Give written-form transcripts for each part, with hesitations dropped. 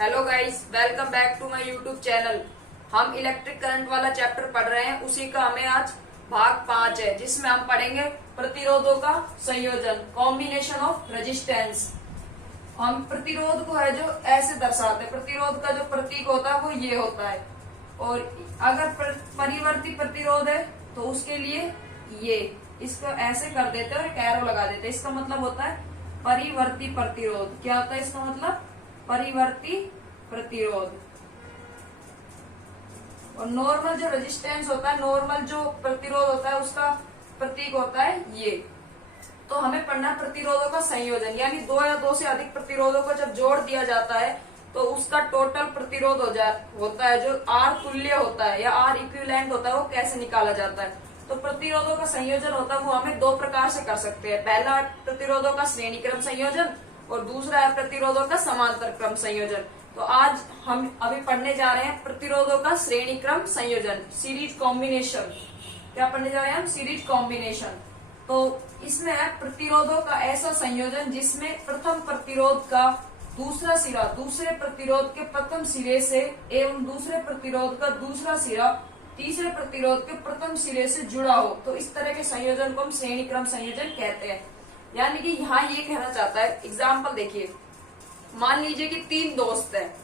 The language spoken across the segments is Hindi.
Hello guys, welcome back to my YouTube channel. हम इलेक्ट्रिक करंट वाला चैप्टर पढ़ रहे हैं, उसी का हमें आज भाग 5 है, जिसमें हम पढ़ेंगे प्रतिरोधों का संयोजन, कॉम्बिनेशन ऑफ रेजिस्टेंस। हम प्रतिरोध को है जो ऐसे दर्शाते हैं, प्रतिरोध का जो प्रतीक होता है वो ये होता है, और अगर परिवर्ती प्रतिरोध है तो उसके लिए ये इसको ऐसे कर देते हैं और एक एरो लगा देते हैं। इसका मतलब होता है परिवर्ती प्रतिरोध। क्या होता है इसका मतलब? परिवर्ती प्रतिरोध। और नॉर्मल जो रेजिस्टेंस होता है, नॉर्मल जो प्रतिरोध होता है, उसका प्रतीक होता है ये। तो हमें पढ़ना है प्रतिरोधों का संयोजन, यानी दो या दो से अधिक प्रतिरोधों को जब जोड़ दिया जाता है तो उसका टोटल प्रतिरोध होता है, जो आर तुल्य होता है या आर इक्विवेलेंट होता है, वो कैसे निकाला जाता है। तो प्रतिरोधों का संयोजन होता है वो हमें दो प्रकार से कर सकते हैं। पहला प्रतिरोधों का श्रेणी क्रम संयोजन और दूसरा है प्रतिरोधों का समांतर क्रम संयोजन। तो आज हम अभी पढ़ने जा रहे हैं प्रतिरोधों का श्रेणी क्रम संयोजन, सीरीज कॉम्बिनेशन। क्या पढ़ने जा रहे हैं हम? Series combination. तो इसमें है प्रतिरोधों का ऐसा संयोजन जिसमें प्रथम प्रतिरोध का दूसरा सिरा दूसरे प्रतिरोध के प्रथम सिरे से एवं दूसरे प्रतिरोध का दूसरा सिरा तीसरे प्रतिरोध के प्रथम सिरे से जुड़ा हो। तो इस तरह के संयोजन को हम श्रेणी क्रम संयोजन कहते हैं। यानी कि यहाँ ये कहना चाहता है, एग्जाम्पल देखिए, मान लीजिए कि 3 दोस्त हैं,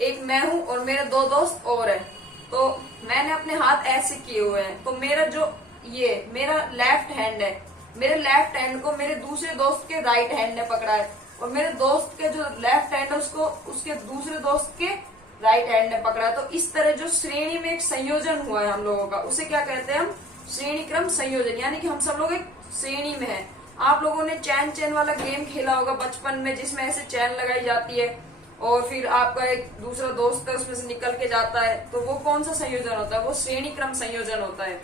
एक मैं हूं और मेरे 2 दोस्त और हैं। तो मैंने अपने हाथ ऐसे किए हुए हैं, तो मेरा जो ये मेरा लेफ्ट हैंड है, मेरे लेफ्ट हैंड को मेरे दूसरे दोस्त के राइट हैंड ने पकड़ा है, और मेरे दोस्त के जो लेफ्ट हैंड है उसको उसके दूसरे दोस्त के राइट हैंड ने पकड़ा है। तो इस तरह जो श्रेणी में एक संयोजन हुआ है हम लोगों का, उसे क्या कहते हैं हम? श्रेणी क्रम संयोजन। यानी कि हम सब लोग एक श्रेणी में है। आप लोगों ने चैन वाला गेम खेला होगा बचपन में, जिसमें ऐसे चैन लगाई जाती है और फिर आपका एक दूसरा दोस्त है उसमें से निकल के जाता है। तो वो कौन सा संयोजन होता है? वो श्रेणी क्रम संयोजन होता है।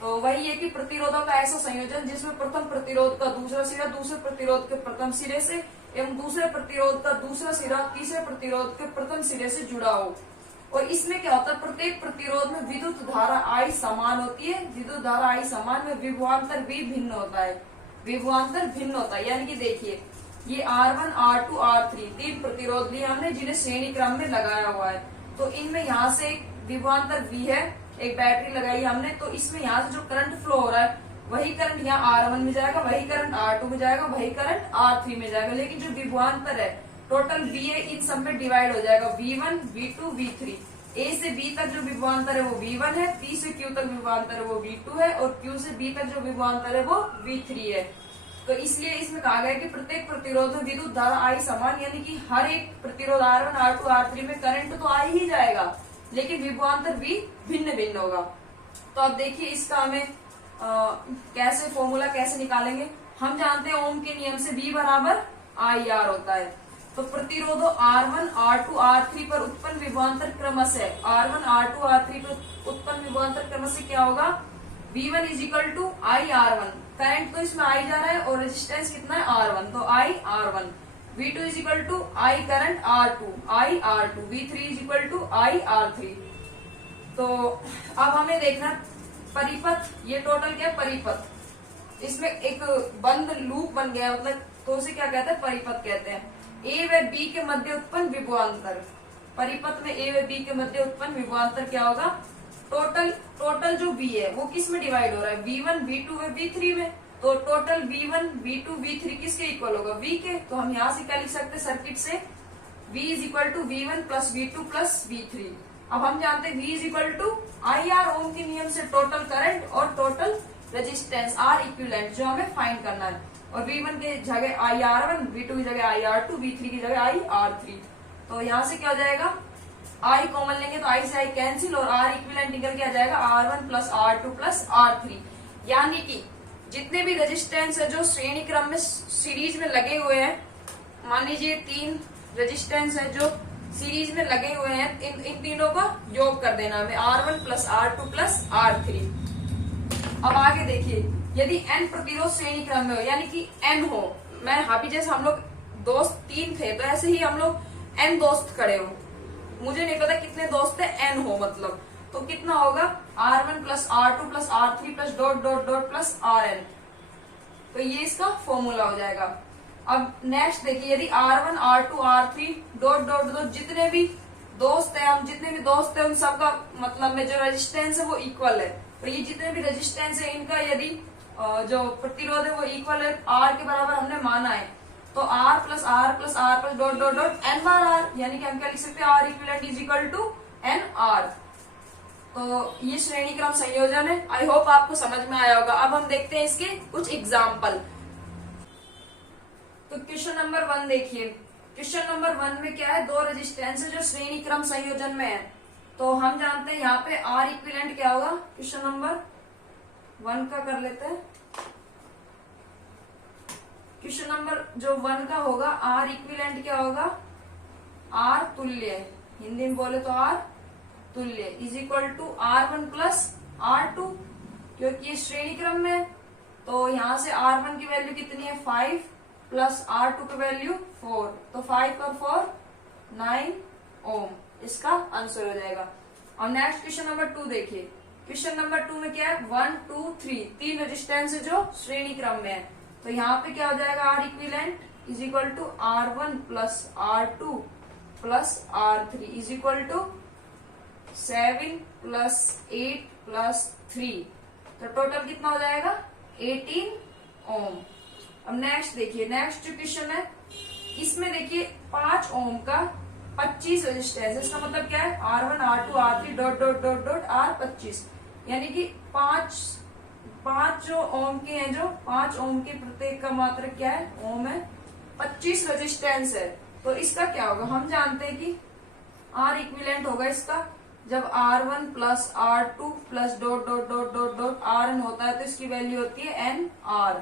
तो वही है कि प्रतिरोधों का ऐसा संयोजन जिसमें प्रथम प्रतिरोध का दूसरा सिरा दूसरे प्रतिरोध के प्रथम सिरे से एवं दूसरे प्रतिरोध का दूसरा सिरा तीसरे प्रतिरोध के प्रथम सिरे से जुड़ा हो। और इसमें क्या होता है? प्रत्येक प्रतिरोध में विद्युत धारा आई समान होती है। विद्युत धारा आई समान में विभवांतर भी भिन्न होता है। विभवांतर भिन्न होता है, यानी कि देखिए, ये R1, R2, R3 3 प्रतिरोध लिए हमने, जिन्हें श्रेणी क्रम में लगाया हुआ है। तो इनमें यहाँ से एक विभवांतर V है, एक बैटरी लगाई हमने, तो इसमें यहाँ से जो करंट फ्लो हो रहा है वही करंट यहाँ R1 में जाएगा, वही करंट R2 में जाएगा, वही करंट R3 में जाएगा। लेकिन जो विभवांतर है टोटल V है, इन सब में डिवाइड हो जाएगा, V1, V2, V3। A से B तक जो विभवांतर है वो V1 है, P से Q तक विभवांतर है वो V2 है, और Q से B तक जो विभवांतर है वो V3 है। तो इसलिए इसमें कहा गया कि प्रत्येक प्रतिरोध में विद्युत धारा आई समान, यानी कि हर एक प्रतिरोध R1, R2, R3 में करंट तो आ ही जाएगा, लेकिन विभवांतर भी भिन्न भिन्न होगा। तो अब देखिए इसका हमें कैसे फॉर्मूला कैसे निकालेंगे। हम जानते हैं ओम के नियम से V बराबर IR होता है। तो प्रतिरोधों R1, R2, R3 पर उत्पन्न विभवांतर क्रमशः R1, R2, R3 पर उत्पन्न विभवांतर क्रमशः क्या होगा? V1 is equal to IR1। Current तो इसमें आई जा रहा है और रेजिस्टेंस कितना है? R1, तो IR1। V2 is equal to I current R2, IR2। V3 is equal to IR3। तो अब हमें देखना परिपथ, ये टोटल क्या है? परिपथ। इसमें एक बंद लूप बन गया, मतलब तो उसे क्या कहते हैं? परिपथ कहते हैं। A व B के मध्य उत्पन्न विभवांतर, परिपथ में A व B के मध्य उत्पन्न विभवांतर क्या होगा? टोटल जो V है वो किस में डिवाइड हो रहा है? V1, V2 व V3 में। तो टोटल V1, V2, V3 किसके इक्वल होगा? V के। तो हम यहाँ से क्या लिख सकते हैं सर्किट से? V is equal to V1 plus V2 plus V3। अब हम जानते हैं V is equal to IR, Ohm के नियम से टोटल करंट और टोटल रेजिस्टेंस R इक्विवेलेंट, जो हमें फाइंड करना है। और V1 के जगह IR1, V2 की जगह IR2, V3 की जगह IR3। तो यहाँ से क्या हो जाएगा? I कॉमन लेंगे तो I से I कैंसिल, और R इक्विवेलेंट निकल के आ जाएगा R1 plus R2 plus R3। यानी कि जितने भी रेजिस्टेंस है जो श्रेणी क्रम में सीरीज में लगे हुए हैं, मान लीजिए 3 रेजिस्टेंस है जो सीरीज में लगे हुए हैं, इन तीनों का योग कर देना हमें, R1 plus R2 plus R3। अब आगे देखिए, यदि n प्रतिरोध श्रेणी क्रम में हो, यानी कि n हो, मैं अभी जैसे हम लोग दोस्त 3 थे, तो ऐसे ही हम लोग n दोस्त खड़े हो, मुझे नहीं पता कितने दोस्त है, n हो मतलब, तो कितना होगा? R1 plus R2 plus R3 plus dot dot dot plus RN। तो ये इसका फॉर्मूला हो जाएगा। अब नेक्स्ट देखिए, यदि R1 R2 R3 dot dot dot जितने भी दोस्त है, हम जितने भी दोस्त है उन सबका मतलब में जो रेजिस्टेंस है वो इक्वल है। तो ये जितने भी रेजिस्टेंस है इनका यदि जो प्रतिरोध है वो इक्वल है, R के बराबर हमने माना है, तो R plus dot dot dot N बार R, यानी कि हम क्या लिख सकते हैं, R equivalent is equal to N R। तो ये श्रेणी क्रम संयोजन है। आई होप आपको समझ में आया होगा। अब हम देखते हैं इसके कुछ एग्जाम्पल। तो क्वेश्चन नंबर 1 देखिए। क्वेश्चन नंबर 1 में क्या है, दो रेजिस्टेंस जो श्रेणी क्रम संयोजन में है। तो हम जानते हैं यहाँ पे R इक्विवेलेंट क्या होगा, क्वेश्चन नंबर 1 का कर लेते हैं। क्वेश्चन नंबर जो 1 का होगा, R इक्विवेलेंट क्या होगा, R तुल्य, हिंदी में बोले तो R तुल्य is equal to R1 plus R2, क्योंकि ये श्रेणी क्रम में है। तो यहाँ से R1 की वैल्यू कितनी है 5 प्लस R2 की वैल्यू 4, तो 5 और 4 9 ओम, इसका आंसर हो जाएगा। और नेक्स्ट क्वेश्चन नंबर 2 देखिए। क्वेश्चन नंबर 2 में क्या है, 1 2 3 तीन रेजिस्टेंस है जो श्रेणी क्रम में है। तो यहाँ पे क्या हो जाएगा, R equivalent is equal to R1 plus R2 plus R3 is equal to 7 plus 8 plus 3, तो टोटल कितना हो जाएगा 18 ओम। अब नेक्स्ट देखिए, नेक्स्ट जो क्वेश्चन है इसमें देखिए 5 ओम का 25 रेजिस्टेंस है। इसका मतलब क्या है, R1 R2 R3 dot dot dot dot R 25, यानी कि 5 जो ओम के हैं, जो 5 ओम के प्रत्येक का मात्रक क्या है, ओम है। 25 रेजिस्टेंस है, तो इसका क्या होगा, हम जानते हैं कि R इक्विवेलेंट होगा इसका जब R1 plus R2 plus dot dot dot dot dot RN होता है, तो इसकी वैल्यू होती है NR।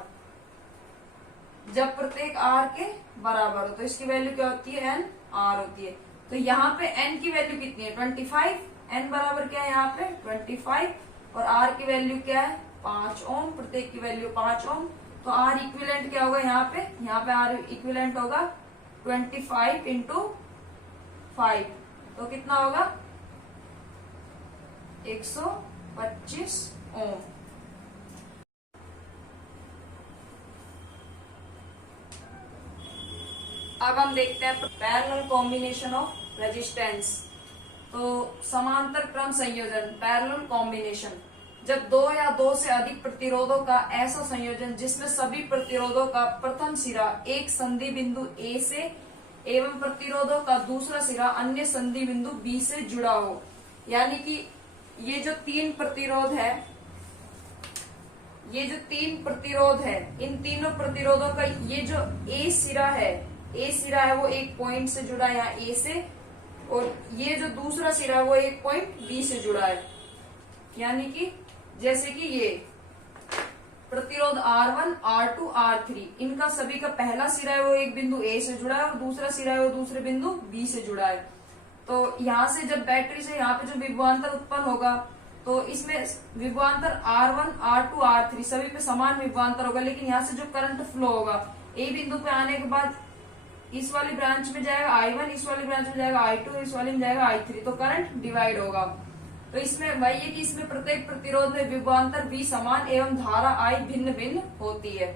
जब प्रत्येक R के बराबर हो तो इसकी वैल्यू क्या होती है, NR होती है। तो यहाँ पे N की वैल्यू कितनी है 25, N बराबर क्या है यहाँ पे 25, और R की वैल्यू क्या है 5 ओम, प्रत्येक की वैल्यू 5 ओम। तो R इक्विवेलेंट क्या होगा यहाँ पे R इक्विवेलेंट होगा 25 इंटू 5, तो कितना होगा 125 ओम। अब हम देखते हैं पैरेलल कॉम्बिनेशन ऑफ रेजिस्टेंस। तो समांतर क्रम संयोजन, पैरेलल कॉम्बिनेशन, जब दो या दो से अधिक प्रतिरोधों का ऐसा संयोजन जिसमें सभी प्रतिरोधों का प्रथम सिरा एक संधि बिंदु A से एवं प्रतिरोधों का दूसरा सिरा अन्य संधि बिंदु B से जुड़ा हो। यानी कि ये जो तीन प्रतिरोध है, इन तीनों प्रतिरोधों का ये जो A सिरा है वो एक पॉइंट से जुड़ा है यहाँ A से, और ये जो दूसरा सिरा है वो एक पॉइंट B से जुड़ा है। यानी कि जैसे कि ये प्रतिरोध R1 R2 R3, इनका सभी का पहला सिरा है वो एक बिंदु A से जुड़ा है और दूसरा सिरा है वो दूसरे बिंदु B से जुड़ा है। तो यहाँ से जब बैटरी से यहाँ पे जो विभवांतर उत्पन्न होगा, तो इसमें विभवांतर R1 R2 R3 सभी पे समान विभवांतर होगा, लेकिन यहाँ से जो करंट फ्लो होगा A बिंदु पे आने के बाद इस वाली ब्रांच में जाएगा I1, इस वाली ब्रांच में जाएगा I2, इस वाली में जाएगा I3, तो करंट डिवाइड होगा। तो इसमें वही है कि इसमें प्रत्येक प्रतिरोध में विभवांतर भी समान एवं धारा I भिन्न भिन्न होती है।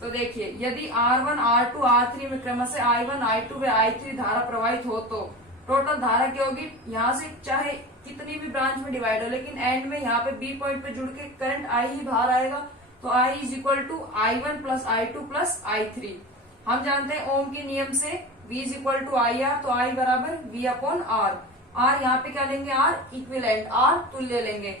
तो देखिए, यदि R1 R2 R3 में क्रमशः I1 I2 व I3 धारा प्रवाहित हो तो टोटल धारा क्या होगी, यहाँ से चाहे कितनी भी ब्रांच में डिवाइड हो, लेकिन एंड में यहाँ पे B पॉइंट पे जुड़ के करंट I ही बाहर आएगा। तो I is equal to I1 plus I2 plus I3। हम जानते हैं ओम के नियम से V is equal to IR, तो I बराबर V अपॉन R। R यहाँ पे क्या लेंगे, R इक्विवेलेंट, R तुल्य लेंगे,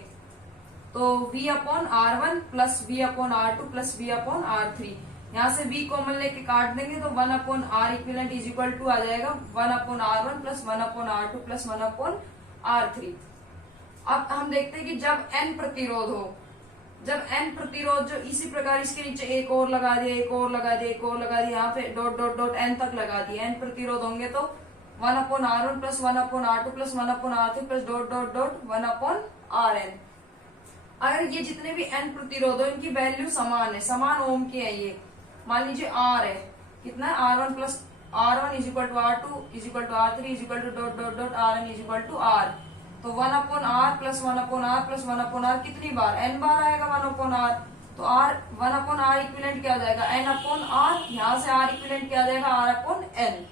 तो V upon R1 plus V upon R2 plus V upon R3। यहाँ से V कॉमन लेके काट देंगे तो 1 upon R equivalent is equal to आ जाएगा 1 upon R1 plus 1 upon R2 plus 1 upon R3। अब हम देखते हैं कि जब N प्रतिरोध हो, जब N प्रतिरोध जो इसी प्रकार इसके नीचे एक और लगा दिया, एक और लगा दिया, एक और लगा दिया, यहाँ पे डॉट डॉट डॉट N तक लगा दिया, N प्रतिरोध होंगे तो 1 upon R1 plus 1 upon R2 plus 1 upon R3 plus dot dot dot 1 upon RN। अगर ये जितने भी N प्रतिरोध हो इनकी वैल्यू समान है, समान ओम की है, ये मान लीजिए R है, कितना है R1 plus R1 is equal to R2 is equal to R3 is equal to dot dot dot RN is equal to R। तो 1 upon R plus 1 upon R plus 1 upon R कितनी बार, N बार आएगा 1 अपॉन R। तो आर 1/r इक्विलेंट क्या हो जाएगा n/r, यहाँ से r इक्विलेंट क्या हो जाएगा r/n।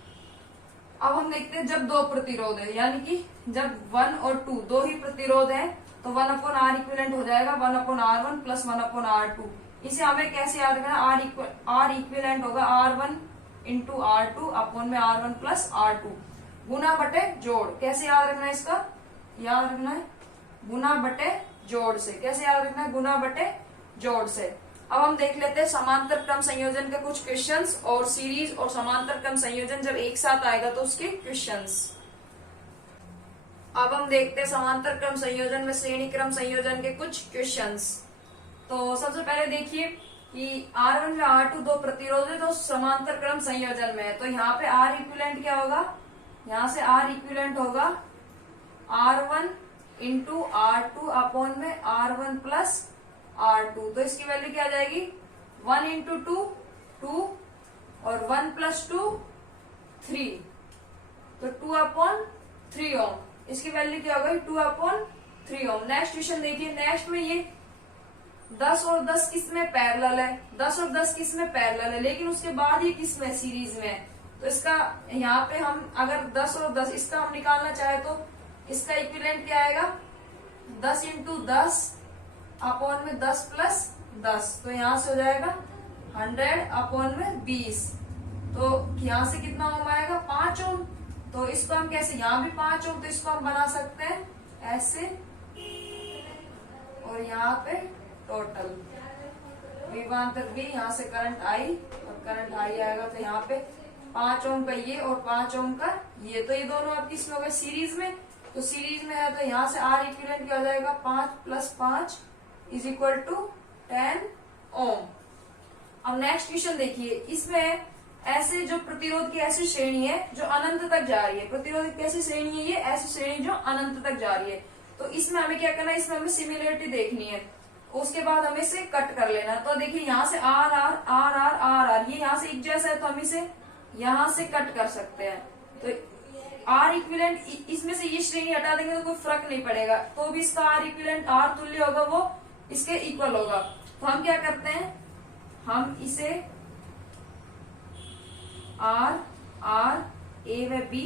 अब हम देखते हैं जब दो प्रतिरोध है, यानी कि जब 1 और 2 दो ही प्रतिरोध है तो 1/r इक्विलेंट हो जाएगा 1/r1 प्लस 1/r2। इसे हमें कैसे याद रखना, r इक्विलेंट होगा r1 इंटू r2 अपॉन में r1 प्लस r2 गुना बटे जोड़। कैसे याद रखना है इसका, याद रखना है गुना बटे जोड़ से। कैसे याद रखना है, गुना बटे जोड़ से। अब हम देख लेते हैं समांतर क्रम संयोजन के कुछ क्वेश्चंस और सीरीज और समांतर क्रम संयोजन जब एक साथ आएगा तो उसके क्वेश्चंस। अब हम देखते हैं समांतर क्रम संयोजन में श्रेणी क्रम संयोजन के कुछ क्वेश्चंस। तो सबसे पहले देखिए कि R1 में R2 दो प्रतिरोध है जो समांतर क्रम संयोजन में है, तो यहाँ पे R इक्विलेंट क्या होगा, यहाँ से R इक्विलेंट होगा R1 इंटू R2 अपॉन में R1 प्लस R2। तो इसकी वैल्यू क्या आ जाएगी 1 इंटू 2 2 और 1 प्लस 2 3, तो 2/3 ओम। इसकी वैल्यू क्या होगी 2/3 ओम। नेक्स्ट क्वेश्चन देखिए, नेक्स्ट में ये 10 और 10 किस में पैरेलल है, 10 और 10 किस में पैरेलल है, लेकिन उसके बाद ये किस में सीरीज में है। तो इसका यहाँ पे हम अगर 10 और 10 इसका हम निकालना चाहे तो इसका इक्विवेलेंट क्या आएगा 10 इंटू 10 अपॉन में 10 प्लस 10, तो यहाँ से हो जाएगा 100 अपॉन में 20। तो यहाँ से कितना ओम आएगा 5 ओम। तो इसको हम कैसे, यहाँ भी 5 ओम, तो इसको हम बना सकते हैं ऐसे, और यहाँ पे टोटल विभवांतर भी, यहाँ से करंट आई और करंट आई आएगा, तो यहाँ पे 5 ओम का ये और 5 ओम का ये, तो ये दोनों अब किस में हो गए सीरीज में। तो सीरीज में है तो यहाँ से आर इक्विवेलेंट क्या हो जाएगा 5 प्लस 5 इज इक्वल टू 10 ओम। अब नेक्स्ट क्वेश्चन देखिए, इसमें ऐसे जो प्रतिरोध की ऐसी श्रेणी है जो अनंत तक जा रही है, प्रतिरोध की कैसी श्रेणी है ये, ऐसी श्रेणी जो अनंत तक जा रही है। तो इसमें हमें क्या करना है, इसमें हमें सिमिलरिटी देखनी है, उसके बाद हमें इसे कट कर लेना। तो देखिए यहाँ से R R R R R R, ये यहाँ से एक जैसा है तो हम इसे यहाँ से कट कर सकते हैं। तो आर इक्विवेलेंट, इसमें से ये श्रेणी हटा देंगे तो कोई फर्क नहीं पड़ेगा, तो भी इसका आर इक्विवेलेंट आर तुल्य होगा, वो इसके इक्वल होगा। तो हम क्या करते हैं, हम इसे आर आर ए व बी,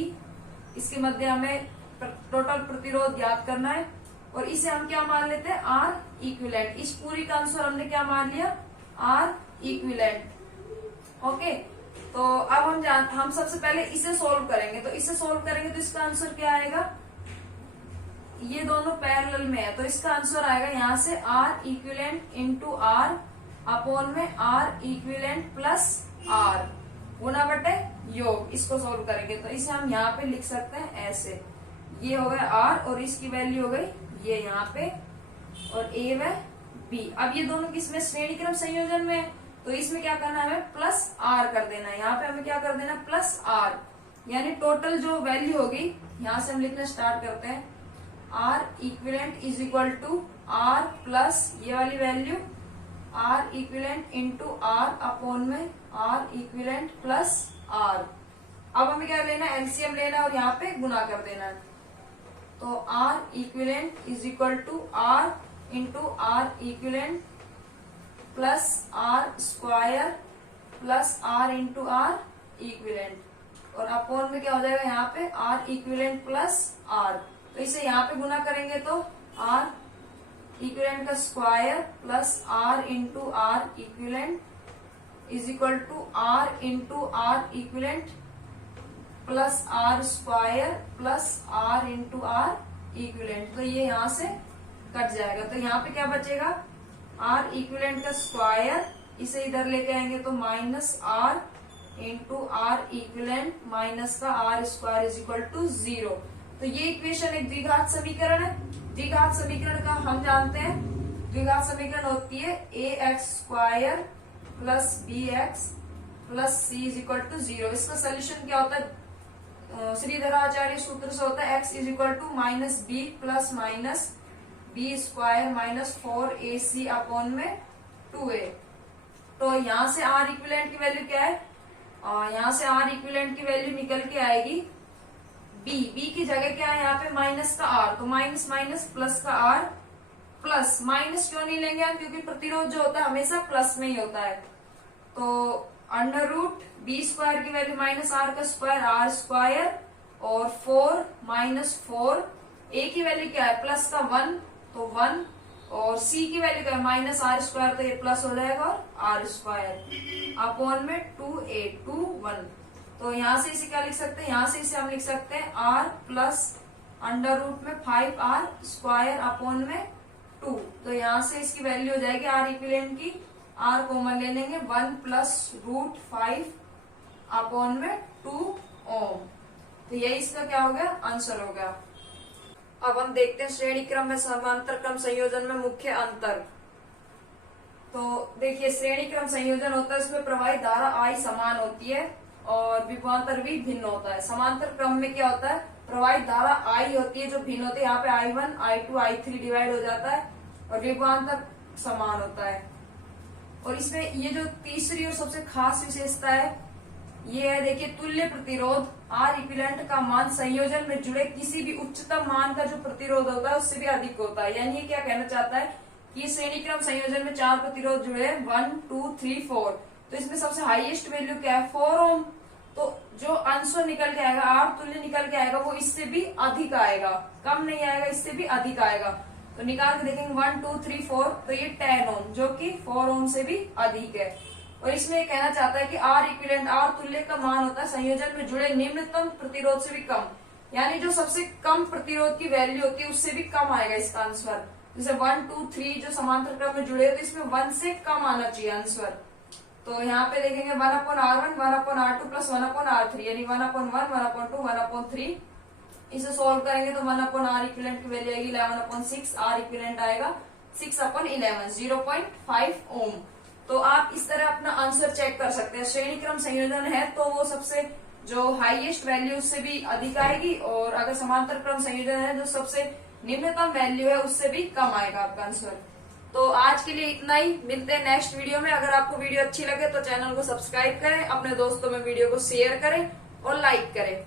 इसके मध्य हमें टोटल प्रतिरोध ज्ञात करना है, और इसे हम क्या मान लेते हैं आर इक्विवेलेंट। इस पूरी का आंसर हमने क्या मान लिया आर इक्विवेलेंट। ओके, तो अब हम सबसे पहले इसे सोल्व करेंगे। तो इसे सोल्व करेंगे तो इसका आंसर क्या आएगा, ये दोनों पैरेलल में है, तो इसका आंसर आएगा यहाँ से R equivalent into R upon में आर इक्विवेलेंट प्लस आर गुना बटे योग। इसको सोल्व करेंगे तो इसे हम यहाँ पे लिख सकते हैं ऐसे, ये हो गया आर और इसकी वैल्यू हो गई ये यहाँ पे, और ए व बी। अब ये दोनों किसमें श्रेणी क्रम संयोजन में, तो इसमें क्या करना है हमें प्लस आर कर देना है, यहाँ पे हमें क्या कर देना प्लस आर, यानी टोटल जो वैल्यू होगी यहाँ से हम लिखना स्टार्ट करते हैं R equivalent is equal to R plus ये वाली value R equivalent into R upon में आर इक्विवेलेंट प्लस आर। अब हमें क्या लेना है एलसीएम लेना है और यहाँ पे गुना कर देना है। तो R equivalent is equal to R into R equivalent plus R square plus R into R equivalent, और अपॉन में क्या हो जाएगा यहाँ पे आर इक्विवेलेंट प्लस आर। तो इसे यहाँ पे गुना करेंगे तो आर इक्विवेलेंट का square plus R into R equivalent is equal to R into R equivalent plus R square plus R into R equivalent. तो ये यहाँ से कट जाएगा, तो यहाँ पे क्या बचेगा आर इक्विवेलेंट का स्क्वायर, इसे इधर लेके आएंगे तो minus R into R equivalent minus का R square is equal to 0। तो ये इक्वेशन एक द्विघात समीकरण है। द्विघात समीकरण का हम जानते हैं, द्विघात समीकरण होती है A X square plus B X plus C is equal to 0। इसका सोल्यूशन क्या होता है, श्रीधराचार्य सूत्र से होता है X is equal to minus B plus minus B square minus 4ac upon में 2a। तो यहाँ से आर इक्विवेलेंट की वैल्यू क्या है, यहाँ से आर इक्विवेलेंट की वैल्यू निकल के आएगी बी की जगह क्या है यहाँ पे माइनस का आर, तो माइनस माइनस प्लस का आर प्लस, माइनस क्यों नहीं लेंगे हम, क्योंकि प्रतिरोध जो होता है हमेशा प्लस में ही होता है। तो अंडर रूट बी स्क्वायर की वैल्यू माइनस आर का स्क्वायर, आर स्क्वायर, और 4 माइनस 4, ए की वैल्यू क्या है प्लस का 1 तो 1, और सी की वैल्यू क्या है माइनस आर स्क्वायर तो ये प्लस हो जाएगा, और आर स्क्वायर अपॉन में 2a 2 1। तो यहाँ से इसे क्या लिख सकते हैं, यहाँ से इसे हम लिख सकते हैं आर प्लस अंडर रूट में 5r स्क्वायर अपॉन में 2। तो यहाँ से इसकी वैल्यू हो जाएगी आर इक्विवेलेंट की, आर कॉमन ले लेंगे 1 प्लस रूट 5 अपॉन में 2 ओम। तो यही इसका क्या हो गया, आंसर हो गया। अब हम देखते हैं श्रेणी क्रम में समांतर क्रम संयोजन में मुख्य अंतर। तो देखिए श्रेणी क्रम संयोजन होता है उसमें प्रवाहित धारा I समान होती है और विभवांतर भी भिन्न होता है। समांतर क्रम में क्या होता है, प्रवाहित धारा I होती है जो भिन्न होती है, यहाँ पे I1 I2 I3 डिवाइड हो जाता है और विभवांतर समान होता है। और इसमें ये जो तीसरी और सबसे खास विशेषता है ये है, देखिए तुल्य प्रतिरोध आर इक्विवेलेंट का मान संयोजन में जुड़े किसी भी उच्चतम मान का जो प्रतिरोध होता है उससे भी अधिक होता है। यानी ये क्या कहना चाहता है कि श्रेणी क्रम संयोजन में 4 प्रतिरोध जुड़े हैं 1 2 3 4, तो इसमें सबसे हाईएस्ट वैल्यू क्या है 4 ओम। तो जो आंसर निकल के आएगा, आर तुल्य निकल के आएगा वो इससे भी अधिक आएगा, कम नहीं आएगा, इससे भी अधिक आएगा। तो निकाल के देखेंगे 1 2 3 4, तो ये 10 ओम जो कि 4 ओम से भी अधिक है। और इसमें कहना चाहता है कि आर इक्विवेलेंट आर तुल्य का मान होता है संयोजन में जुड़े निम्नतम प्रतिरोध से भी कम, यानी जो सबसे कम प्रतिरोध की वैल्यू होती है उससे भी कम आएगा इसका आंसर। जैसे 1 2 3 जो समांतर क्रम में जुड़े तो इसमें 1 से कम आना चाहिए आंसर। तो यहाँ पे देखेंगे 1/R1 1/R2 प्लस 1/R3, यानी 1/1 1/2 1/3। इसे सोल्व करेंगे तो 1/R इक्विवेलेंट की वैल्यू आएगी 11/6, आर इक्विवेलेंट आएगा 6/11 0.5 ओम। तो आप इस तरह अपना आंसर चेक कर सकते हैं। श्रेणी क्रम संयोजन है तो वो सबसे जो हाईएस्ट वैल्यू उससे भी अधिक आएगी, और अगर समांतर क्रम संयोजन है जो सबसे निम्नतम वैल्यू है उससे भी कम आएगा आपका आंसर। तो आज के लिए इतना ही, मिलते हैं नेक्स्ट वीडियो में। अगर आपको वीडियो अच्छी लगे तो चैनल को सब्सक्राइब करें, अपने दोस्तों में वीडियो को शेयर करें और लाइक करें।